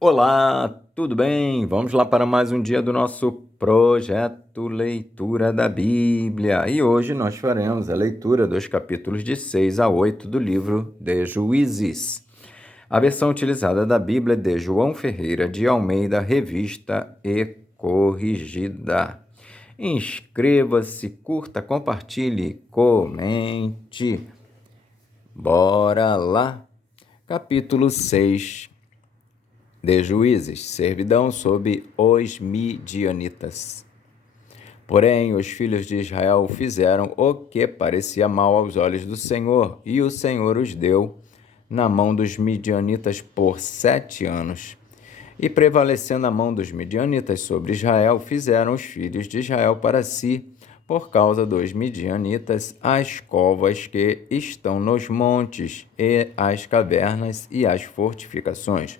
Olá, tudo bem? Vamos lá para mais um dia do nosso projeto Leitura da Bíblia. E hoje nós faremos a leitura dos capítulos de 6 a 8 do livro de Juízes. A versão utilizada da Bíblia é de João Ferreira de Almeida, revista e corrigida. Inscreva-se, curta, compartilhe, comente. Bora lá! Capítulo 6 de Juízes, servidão sob os midianitas. Porém, os filhos de Israel fizeram o que parecia mal aos olhos do Senhor, e o Senhor os deu na mão dos midianitas por 7 anos. E prevalecendo a mão dos midianitas sobre Israel, fizeram os filhos de Israel para si, por causa dos midianitas, as covas que estão nos montes, e as cavernas e as fortificações.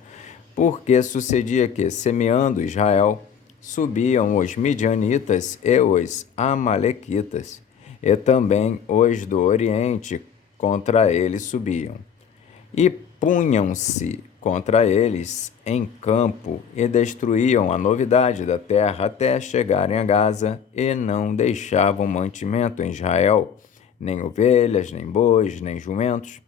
Porque sucedia que, semeando Israel, subiam os midianitas e os amalequitas, e também os do Oriente contra eles subiam. E punham-se contra eles em campo e destruíam a novidade da terra até chegarem a Gaza, e não deixavam mantimento em Israel, nem ovelhas, nem bois, nem jumentos,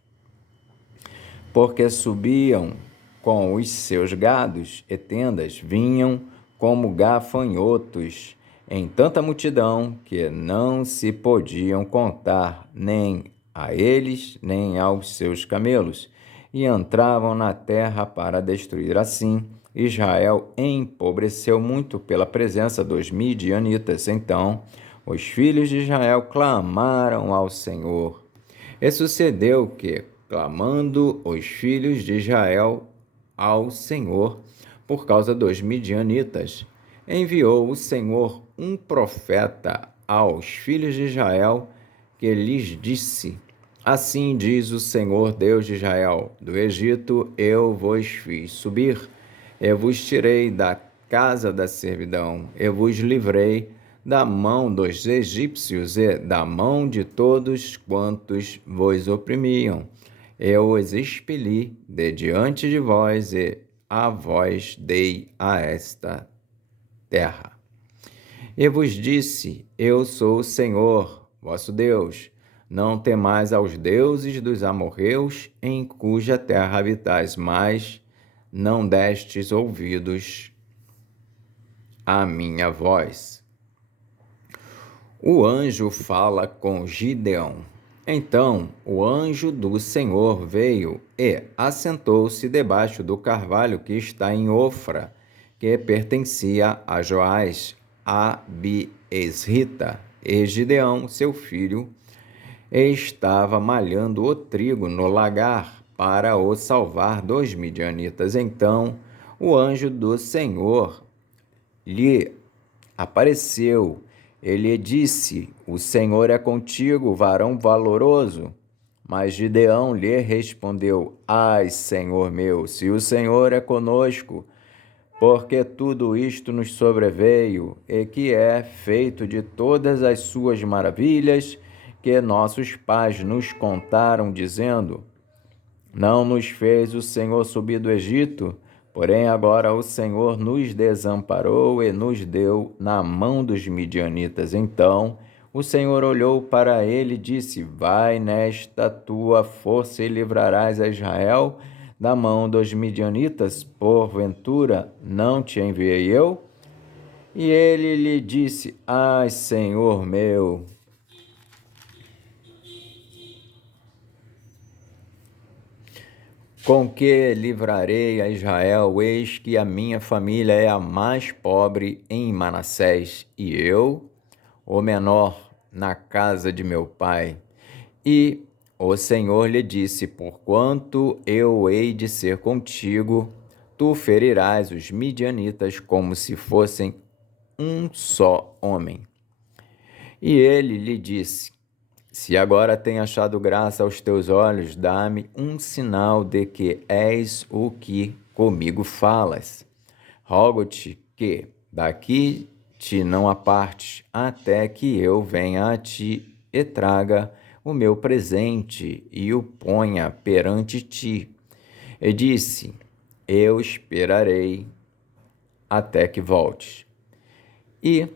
porque subiam com os seus gados e tendas, vinham como gafanhotos em tanta multidão que não se podiam contar nem a eles nem aos seus camelos, e entravam na terra para destruir. Assim, Israel empobreceu muito pela presença dos midianitas. Então, os filhos de Israel clamaram ao Senhor. E sucedeu que, clamando os filhos de Israel ao Senhor por causa dos midianitas, enviou o Senhor um profeta aos filhos de Israel, que lhes disse: Assim diz o Senhor Deus de Israel: do Egito eu vos fiz subir, eu vos tirei da casa da servidão, eu vos livrei da mão dos egípcios e da mão de todos quantos vos oprimiam. Eu os expeli de diante de vós e a vós dei a esta terra. E vos disse: Eu sou o Senhor, vosso Deus. Não temais aos deuses dos amorreus, em cuja terra habitais, mas não destes ouvidos à minha voz. O anjo fala com Gideão. Então o anjo do Senhor veio e assentou-se debaixo do carvalho que está em Ofra, que pertencia a Joás, a Biesrita. E Gideão, seu filho, estava malhando o trigo no lagar para o salvar dos midianitas. Então o anjo do Senhor lhe apareceu. Ele disse: O Senhor é contigo, varão valoroso. Mas Gideão lhe respondeu: Ai, Senhor meu, se o Senhor é conosco, porque tudo isto nos sobreveio, e que é feito de todas as suas maravilhas que nossos pais nos contaram, dizendo: Não nos fez o Senhor subir do Egito? Porém, agora o Senhor nos desamparou e nos deu na mão dos midianitas. Então o Senhor olhou para ele e disse: Vai nesta tua força e livrarás a Israel da mão dos midianitas. Porventura não te enviei eu? E ele lhe disse: Ai, Senhor meu, com que livrarei a Israel? Eis que a minha família é a mais pobre em Manassés, e eu, o menor na casa de meu pai. E o Senhor lhe disse: Porquanto eu hei de ser contigo, tu ferirás os midianitas como se fossem um só homem. E ele lhe disse: Se agora tenho achado graça aos teus olhos, dá-me um sinal de que és o que comigo falas. Rogo-te que daqui te não apartes, até que eu venha a ti e traga o meu presente e o ponha perante ti. E disse: eu esperarei até que voltes. E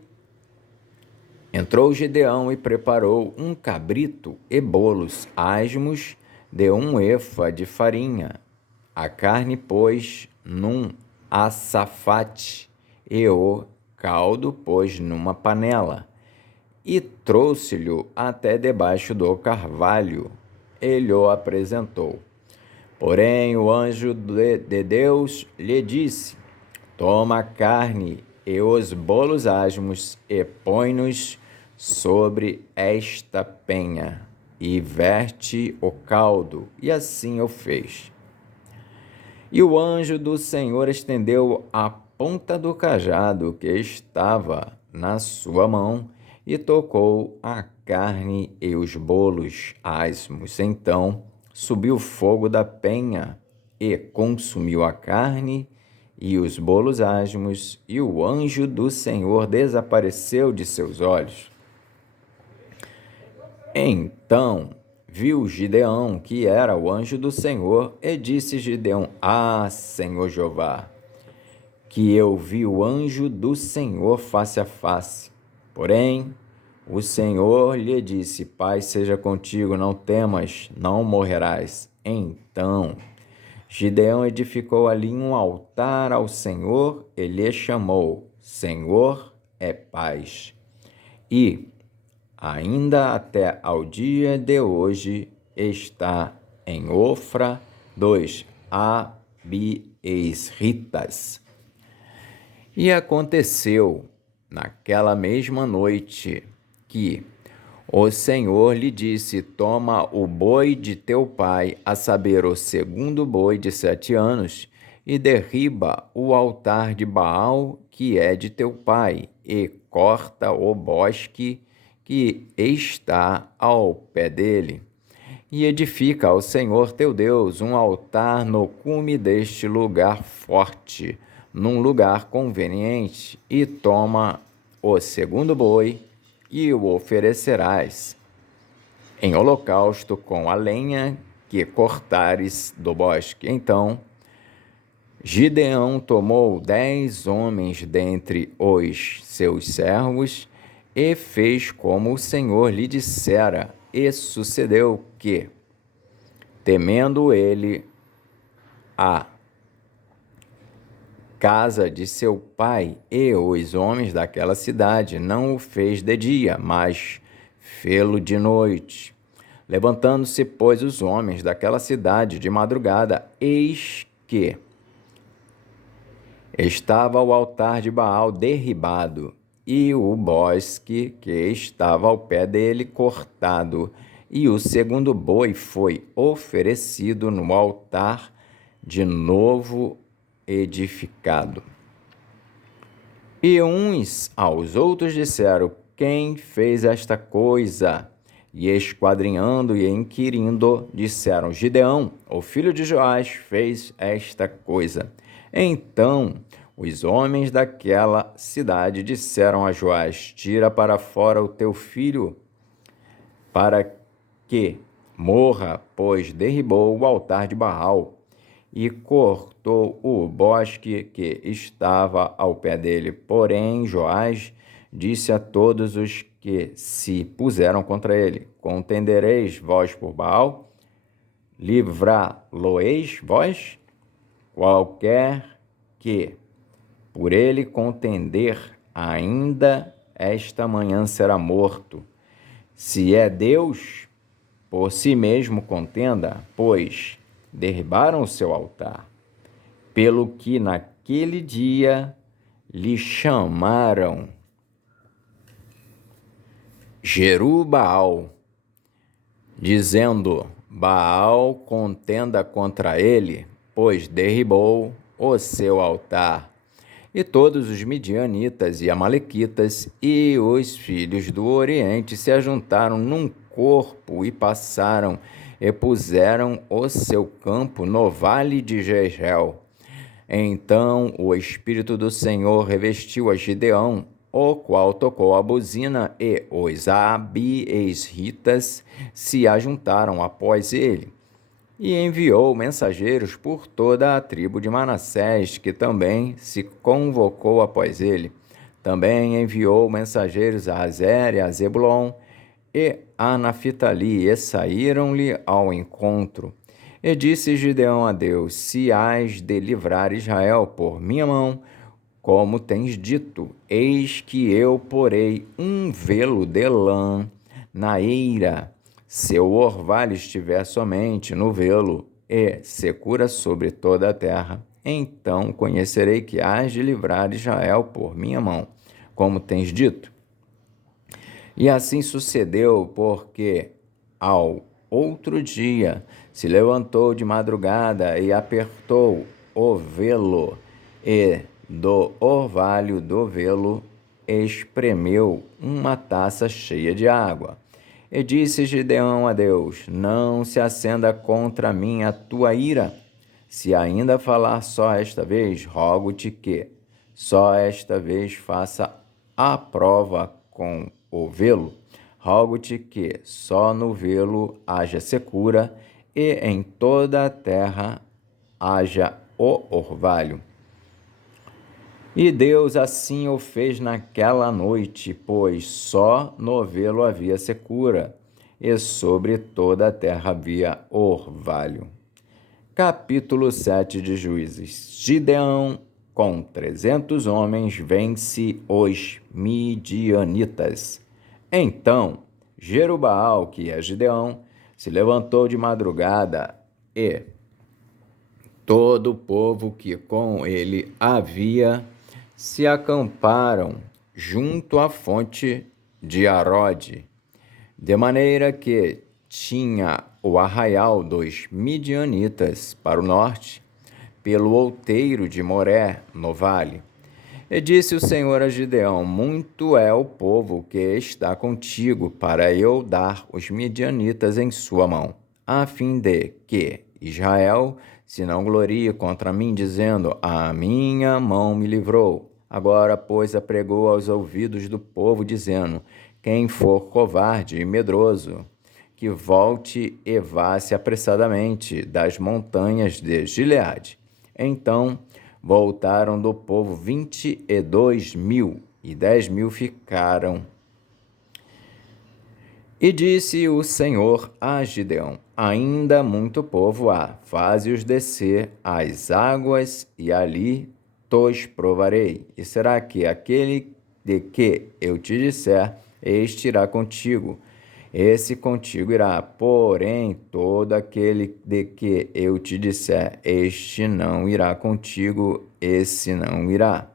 entrou Gideão e preparou um cabrito e bolos asmos de 1 efa de farinha. A carne pôs num açafate e o caldo pôs numa panela. E trouxe-lhe até debaixo do carvalho, e lhe apresentou. Porém o anjo de Deus lhe disse: toma a carne e os bolos asmos e põe-nos sobre esta penha, e verte o caldo. E assim o fez. E o anjo do Senhor estendeu a ponta do cajado que estava na sua mão, e tocou a carne e os bolos asmos. Então subiu o fogo da penha e consumiu a carne e os bolos asmos, e o anjo do Senhor desapareceu de seus olhos. Então viu Gideão que era o anjo do Senhor, e disse Gideão: Ah, Senhor Jeová, que eu vi o anjo do Senhor face a face. Porém, o Senhor lhe disse: paz seja contigo, não temas, não morrerás. Então Gideão edificou ali um altar ao Senhor e lhe chamou: Senhor é paz. E ainda até ao dia de hoje está em Ofra dos Abiesritas. E aconteceu naquela mesma noite que o Senhor lhe disse: toma o boi de teu pai, a saber, o segundo boi de 7 anos, e derriba o altar de Baal, que é de teu pai, e corta o bosque que está ao pé dele. E edifica ao Senhor teu Deus um altar no cume deste lugar forte, num lugar conveniente, e toma o segundo boi e o oferecerás em holocausto com a lenha que cortares do bosque. Então Gideão tomou 10 homens dentre os seus servos e fez como o Senhor lhe dissera. E sucedeu que, temendo ele a casa de seu pai e os homens daquela cidade, não o fez de dia, mas fê-lo de noite. Levantando-se, pois, os homens daquela cidade de madrugada, eis que estava o altar de Baal derribado, e o bosque que estava ao pé dele cortado, e o segundo boi foi oferecido no altar de novo edificado. E uns aos outros disseram: quem fez esta coisa? E esquadrinhando e inquirindo, disseram: Gideão, o filho de Joás, fez esta coisa. Então os homens daquela cidade disseram a Joás: tira para fora o teu filho, para que morra, pois derribou o altar de Baal e cortou o bosque que estava ao pé dele. Porém Joás disse a todos os que se puseram contra ele: contendereis vós por Baal? Livrá-lo-eis vós? Qualquer que por ele contender, ainda esta manhã será morto. Se é Deus, por si mesmo contenda, pois derribaram o seu altar, pelo que naquele dia lhe chamaram Jerubbaal, dizendo: Baal contenda contra ele, pois derribou o seu altar. E todos os midianitas e amalequitas e os filhos do Oriente se ajuntaram num corpo e passaram e puseram o seu campo no vale de Jezreel. Então o Espírito do Senhor revestiu a Gideão, o qual tocou a buzina, e os abiesritas se ajuntaram após ele. E enviou mensageiros por toda a tribo de Manassés, que também se convocou após ele. Também enviou mensageiros a Azer e a Zebulon e a Naphtali, e saíram-lhe ao encontro. E disse Gideão a Deus: Se hás de livrar Israel por minha mão, como tens dito, eis que eu porei um velo de lã na eira. Se o orvalho estiver somente no velo e secura sobre toda a terra, então conhecerei que hás de livrar Israel por minha mão, como tens dito. E assim sucedeu, porque ao outro dia se levantou de madrugada e apertou o velo, e do orvalho do velo espremeu uma taça cheia de água. E disse Gideão a Deus: Não se acenda contra mim a tua ira. Se ainda falar só esta vez, rogo-te que só esta vez faça a prova com o velo. Rogo-te que só no velo haja secura e em toda a terra haja o orvalho. E Deus assim o fez naquela noite, pois só no velo havia secura, e sobre toda a terra havia orvalho. Capítulo 7 de Juízes. Gideão, com 300 homens, vence os midianitas. Então, Jerubaal, que é Gideão, se levantou de madrugada e todo o povo que com ele havia se acamparam junto à fonte de Arode, de maneira que tinha o arraial dos midianitas para o norte, pelo outeiro de Moré, no vale. E disse o Senhor a Gideão: Muito é o povo que está contigo, para eu dar os midianitas em sua mão, a fim de que Israel se não glorie contra mim, dizendo: A minha mão me livrou. Agora, pois, apregou aos ouvidos do povo, dizendo: Quem for covarde e medroso, que volte e vá-se apressadamente das montanhas de Gileade. Então voltaram do povo 22.000, e 10.000 ficaram. E disse o Senhor a Gideão: Ainda muito povo há, faze-os descer às águas, e ali tos provarei. E será que aquele de que eu te disser, este irá contigo, esse contigo irá. Porém, todo aquele de que eu te disser, este não irá contigo, esse não irá.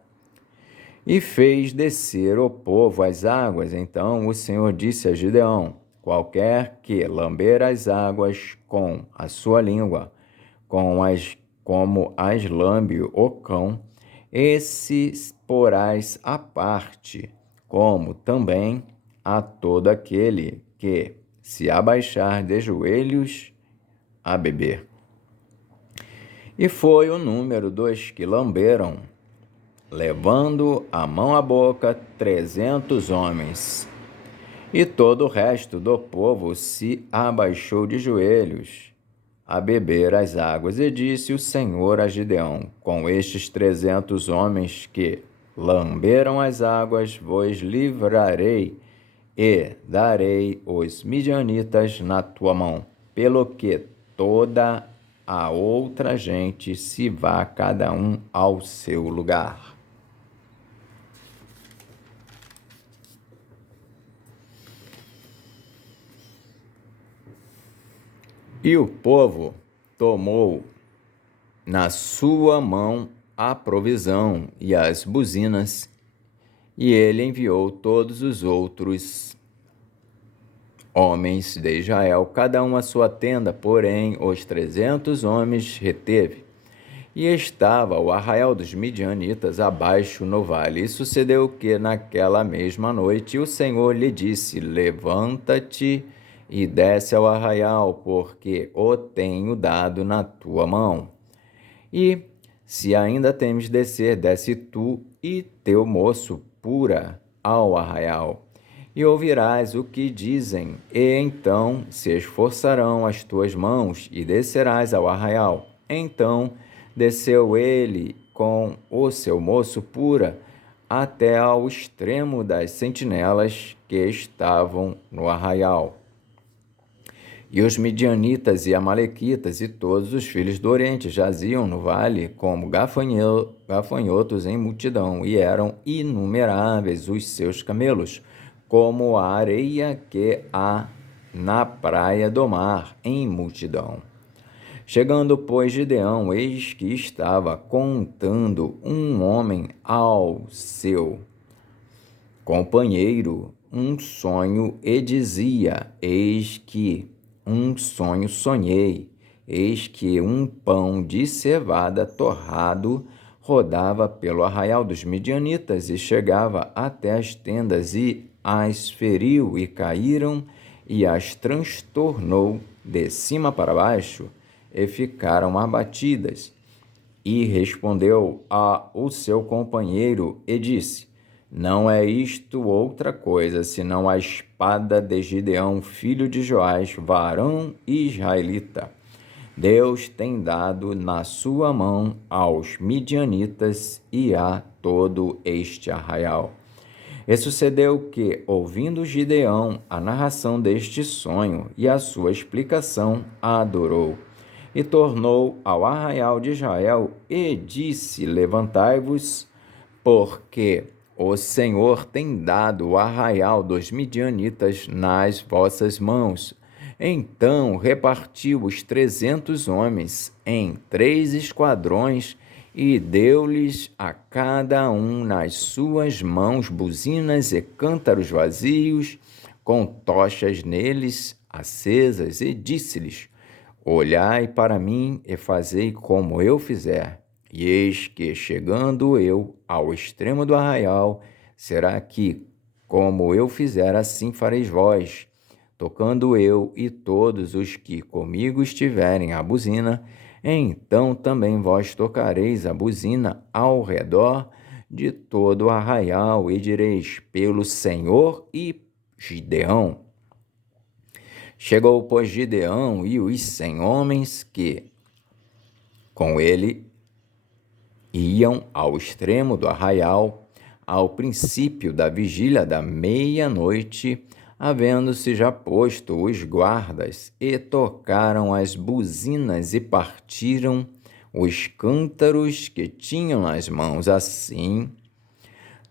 E fez descer o povo às águas. Então o Senhor disse a Gideão: Qualquer que lamber as águas com a sua língua, como as lambe o cão, esses porás à parte, como também a todo aquele que se abaixar de joelhos a beber. E foi o número dos que lamberam, levando a mão à boca, 300 homens. E todo o resto do povo se abaixou de joelhos a beber as águas. E disse o Senhor a Gideão: Com estes 300 homens que lamberam as águas, vos livrarei e darei os midianitas na tua mão, pelo que toda a outra gente se vá cada um ao seu lugar. E o povo tomou na sua mão a provisão e as buzinas, e ele enviou todos os outros homens de Israel, cada um à sua tenda, porém os 300 homens reteve. E estava o arraial dos midianitas abaixo no vale. E sucedeu que naquela mesma noite o Senhor lhe disse: Levanta-te e desce ao arraial, porque o tenho dado na tua mão. E se ainda temes descer, desce tu e teu moço pura ao arraial. e ouvirás o que dizem, e então se esforçarão as tuas mãos, e descerás ao arraial. Então desceu ele com o seu moço Pura até ao extremo das sentinelas que estavam no arraial. E os midianitas e amalequitas e todos os filhos do Oriente jaziam no vale como gafanhotos em multidão, e eram inumeráveis os seus camelos, como a areia que há na praia do mar, em multidão. Chegando, pois, Gideão, eis que estava contando um homem ao seu companheiro um sonho, e dizia: eis que um sonho sonhei, eis que um pão de cevada torrado rodava pelo arraial dos midianitas e chegava até as tendas, e as feriu, e caíram, e as transtornou de cima para baixo, e ficaram abatidas. E respondeu o seu companheiro e disse: não é isto outra coisa, senão a espada de Gideão, filho de Joás, varão israelita. Deus tem dado na sua mão aos midianitas e a todo este arraial. E sucedeu que, ouvindo Gideão a narração deste sonho e a sua explicação, adorou. E tornou ao arraial de Israel e disse: levantai-vos, porque o Senhor tem dado o arraial dos midianitas nas vossas mãos. Então repartiu os 300 homens em 3 esquadrões e deu-lhes a cada um nas suas mãos buzinas e cântaros vazios, com tochas neles acesas, e disse-lhes: olhai para mim e fazei como eu fizer. E eis que, chegando eu ao extremo do arraial, será que, como eu fizer, assim fareis vós, tocando eu e todos os que comigo estiverem a buzina, então também vós tocareis a buzina ao redor de todo o arraial, e direis: pelo Senhor e Gideão. Chegou, pois, Gideão e os 100 homens que com ele iam ao extremo do arraial, ao princípio da vigília da meia-noite, havendo-se já posto os guardas, e tocaram as buzinas e partiram os cântaros que tinham nas mãos. Assim,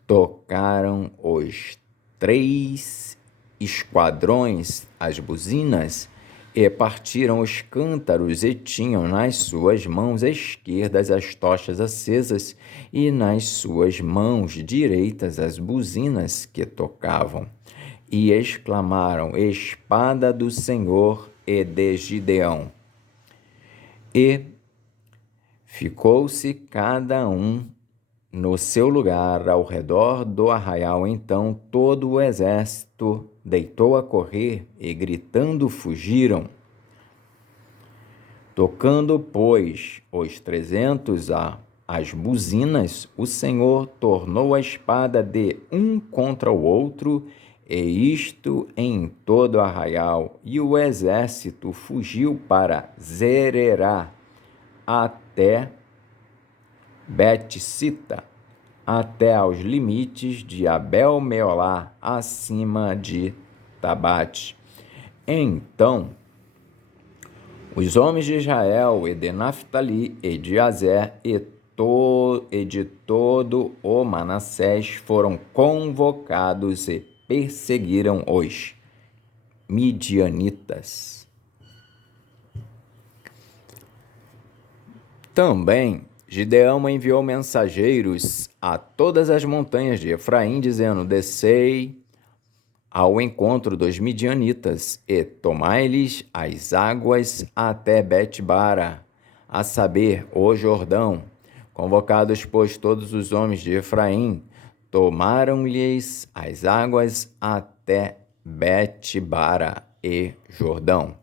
tocaram os 3 esquadrões as buzinas, e partiram os cântaros, e tinham nas suas mãos esquerdas as tochas acesas, e nas suas mãos direitas as buzinas que tocavam. E exclamaram: espada do Senhor e de Gideão. E ficou-se cada um no seu lugar ao redor do arraial. Então todo o exército deitou a correr, e gritando fugiram. Tocando, pois, os 300 as buzinas, o Senhor tornou a espada de um contra o outro, e isto em todo o arraial, e o exército fugiu para Zererá, até Bet-sita, até aos limites de Abel-meolá, acima de Tabate. Então os homens de Israel e de Naphtali e de Azer e de todo o Manassés foram convocados e perseguiram os midianitas. Também Gideão enviou mensageiros a todas as montanhas de Efraim, dizendo: descei ao encontro dos midianitas, e tomai-lhes as águas até Bet-bara, a saber, o Jordão. Convocados, pois, todos os homens de Efraim, tomaram-lhes as águas até Bet-bara e Jordão,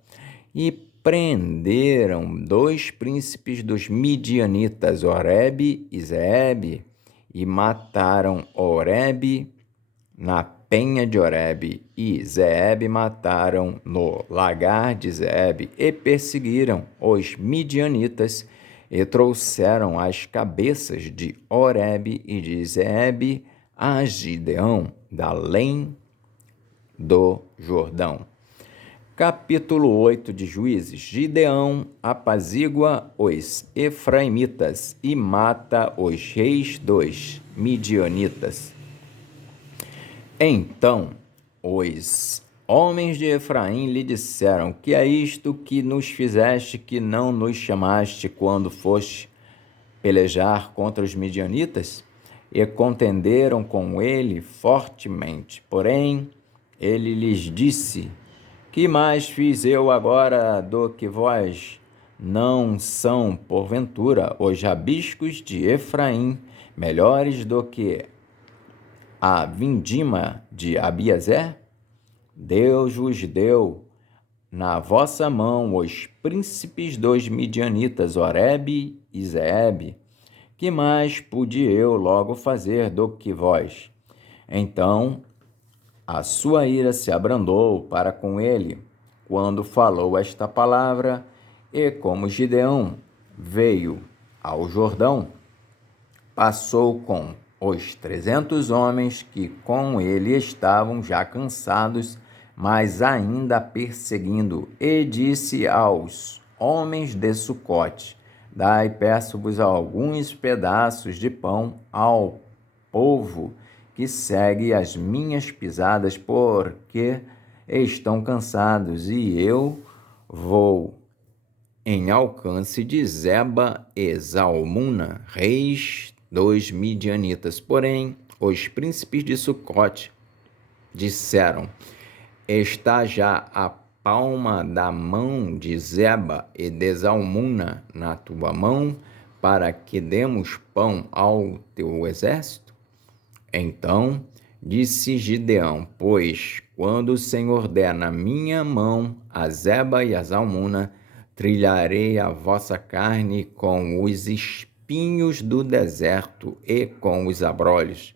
e prenderam 2 príncipes dos midianitas, Oreb e Zeeb, e mataram Oreb na penha de Horebe, e Zeebe mataram no lagar de Zeebe, e perseguiram os midianitas, e trouxeram as cabeças de Horebe e de Zeebe a Gideão, da além do Jordão. Capítulo 8 de Juízes. Gideão apazigua os efraimitas e mata os reis dos midianitas. Então os homens de Efraim lhe disseram: que é isto que nos fizeste, que não nos chamaste quando foste pelejar contra os midianitas? E contenderam com ele fortemente. Porém, ele lhes disse: que mais fiz eu agora do que vós? Não são, porventura, os rabiscos de Efraim melhores do que a vindima de Abiezer? Deus vos deu na vossa mão os príncipes dos midianitas, Horebe e Zeebe. Que mais pude eu logo fazer do que vós? Então a sua ira se abrandou para com ele, quando falou esta palavra, e como Gideão veio ao Jordão, passou com os 300 homens que com ele estavam já cansados, mas ainda perseguindo, e disse aos homens de Sucote: dai, peço-vos, alguns pedaços de pão ao povo que segue as minhas pisadas, porque estão cansados, e eu vou em alcance de Zeba e Zalmuna, reis dos midianitas. Porém, os príncipes de Sucote disseram: está já a palma da mão de Zeba e de Zalmuna na tua mão, para que demos pão ao teu exército? Então disse Gideão: pois quando o Senhor der na minha mão a Zeba e a Zalmuna, trilharei a vossa carne com os espinhos do deserto e com os abrolhos.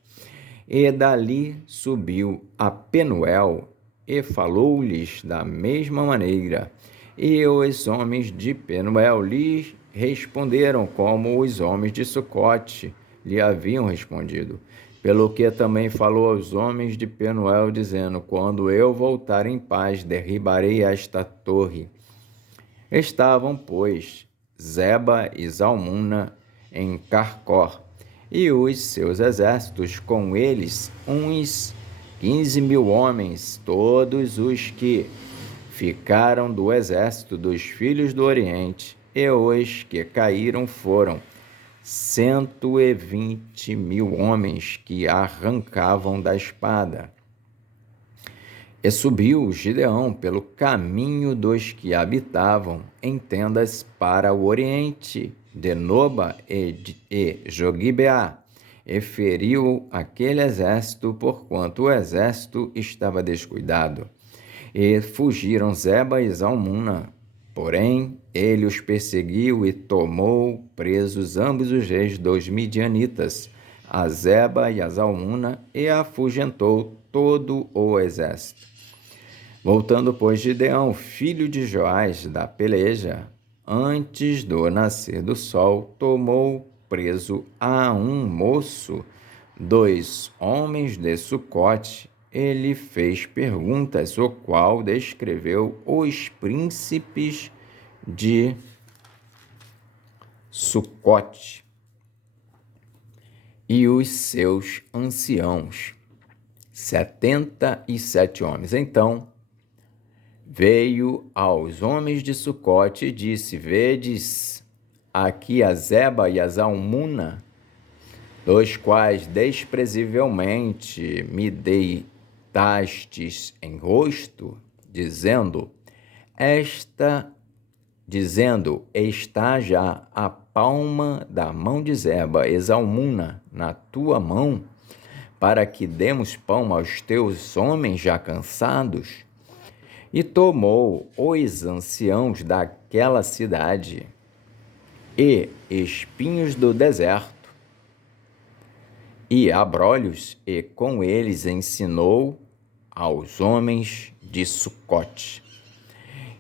E dali subiu a Penuel e falou-lhes da mesma maneira. E os homens de Penuel lhe responderam como os homens de Sucote lhe haviam respondido. Pelo que também falou aos homens de Penuel, dizendo: quando eu voltar em paz, derribarei esta torre. Estavam, pois, Zeba e Zalmuna em Carcor, e os seus exércitos com eles, uns 15.000 homens, todos os que ficaram do exército dos filhos do Oriente, e os que caíram foram 120.000 homens que arrancavam da espada. E subiu Gideão pelo caminho dos que habitavam em tendas para o oriente, de Noba e Jogibeá, e feriu aquele exército, porquanto o exército estava descuidado. E fugiram Zeba e Zalmuna. Porém, ele os perseguiu e tomou presos ambos os reis dos midianitas, a Zeba e a Zalmuna, e afugentou todo o exército. Voltando, pois, Gideão, filho de Joás, da peleja, antes do nascer do sol, tomou preso a um moço dos homens de Sucote. Ele fez perguntas, o qual descreveu os príncipes de Sucote e os seus anciãos, 77 homens. Então veio aos homens de Sucote e disse: vedes aqui a Zeba e a Zalmuna, dos quais desprezivelmente me deitastes em rosto, dizendo, está já a palma da mão de Zeba e Zalmuna na tua mão, para que demos pão aos teus homens já cansados? E tomou os anciãos daquela cidade e espinhos do deserto, e abrolhos, e com eles ensinou aos homens de Sucote.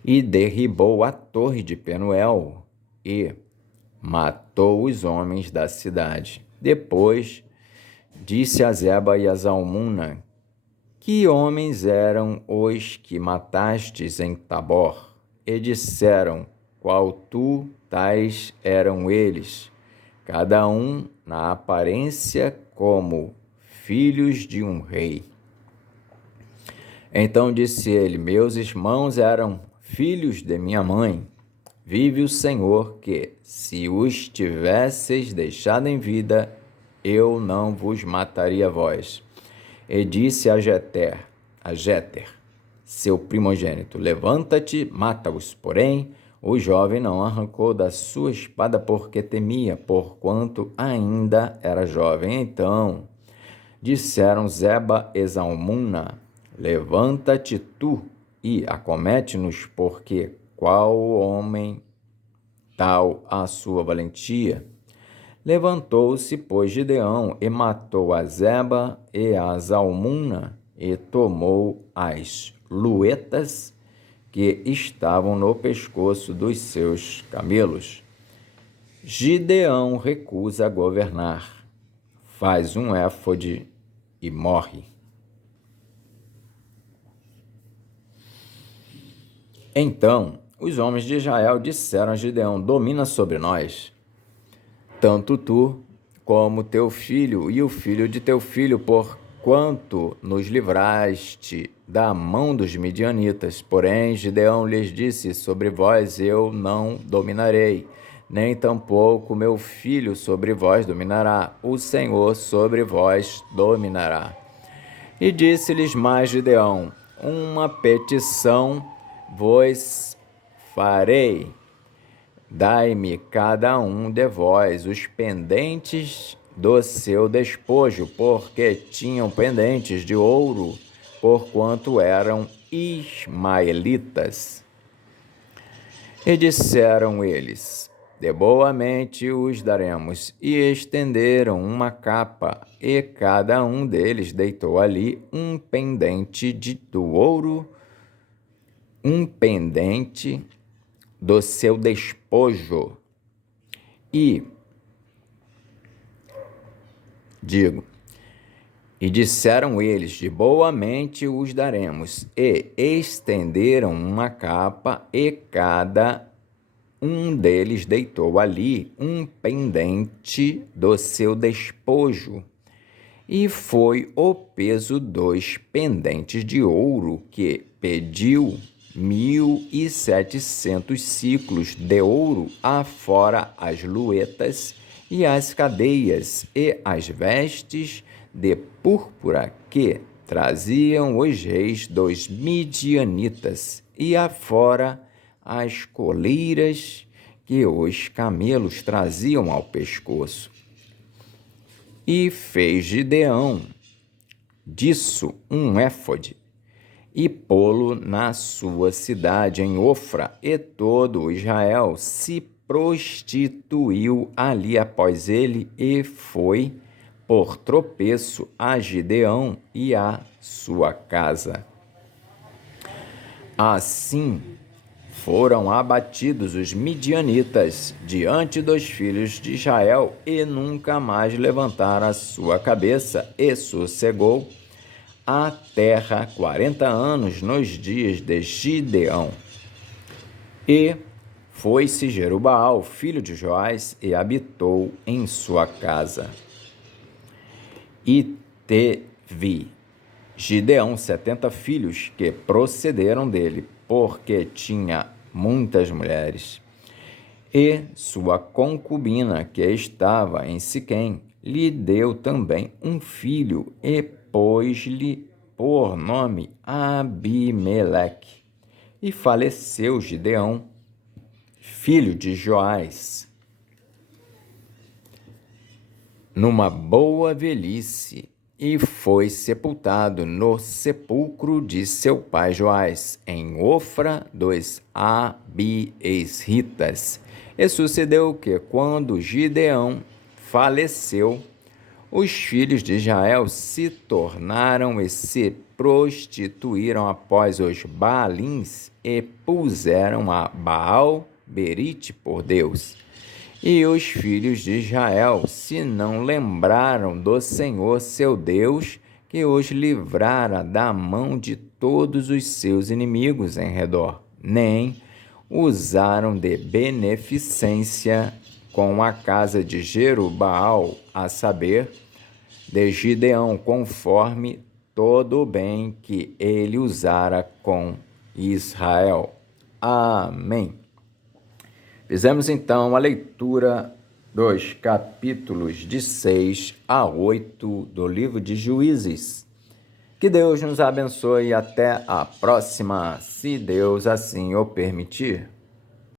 E derribou a torre de Penuel, e matou os homens da cidade. Depois disse a Zeba e a Zalmuna: que homens eram os que matastes em Tabor? E disseram: qual tu, tais eram eles, cada um na aparência como filhos de um rei. Então disse ele: meus irmãos eram filhos de minha mãe. Vive o Senhor que, se os tivesseis deixado em vida, eu não vos mataria vós. E disse a Jéter, seu primogênito: levanta-te, mata-os. Porém, o jovem não arrancou da sua espada porque temia, porquanto ainda era jovem. Então disseram Zeba e Zalmuna: levanta-te tu e acomete-nos, porque qual homem tal a sua valentia? Levantou-se, pois, Gideão, e matou a Zeba e a Zalmuna, e tomou as luetas que estavam no pescoço dos seus camelos. Gideão recusa governar, faz um éfode e morre. Então os homens de Israel disseram a Gideão: domina sobre nós, tanto tu como teu filho e o filho de teu filho, porquanto nos livraste da mão dos midianitas. Porém Gideão lhes disse: sobre vós eu não dominarei, nem tampouco meu filho sobre vós dominará, o Senhor sobre vós dominará. E disse-lhes mais Gideão: uma petição vos farei. Dai-me cada um de vós os pendentes do seu despojo, porque tinham pendentes de ouro, porquanto eram ismaelitas. E disseram eles: de boa mente os daremos. E estenderam uma capa, e cada um deles deitou ali um pendente do ouro, um pendente do seu despojo. E disseram eles: de boa mente os daremos. E estenderam uma capa, e cada um deles deitou ali um pendente do seu despojo. E foi o peso dos pendentes de ouro que pediu 1.700 ciclos de ouro, afora as luetas e as cadeias e as vestes de púrpura que traziam os reis dos midianitas, e afora as coleiras que os camelos traziam ao pescoço. E fez Gideão disso um éfode, e pô-lo na sua cidade em Ofra, e todo Israel se prostituiu ali após ele, e foi por tropeço a Gideão e a sua casa. Assim foram abatidos os midianitas diante dos filhos de Israel, e nunca mais levantaram a sua cabeça, e sossegou a terra 40 anos nos dias de Gideão. E foi-se Jerubaal, filho de Joás, e habitou em sua casa. E teve Gideão 70 filhos que procederam dele, porque tinha muitas mulheres. E sua concubina, que estava em Siquém, lhe deu também um filho, e pôs-lhe por nome Abimeleque. E faleceu Gideão, filho de Joás, numa boa velhice, e foi sepultado no sepulcro de seu pai Joás, em Ofra dos Abiesritas. E sucedeu que, quando Gideão faleceu, Os filhos de Israel se tornaram e se prostituíram após os Baalins e puseram a Baal Berite por Deus. E os filhos de Israel se não lembraram do Senhor seu Deus, que os livrara da mão de todos os seus inimigos em redor, nem usaram de beneficência com a casa de Jerubaal, a saber, de Gideão, conforme todo o bem que ele usara com Israel. Amém. Fizemos então a leitura dos capítulos de 6 a 8 do livro de Juízes. Que Deus nos abençoe e até a próxima, se Deus assim o permitir.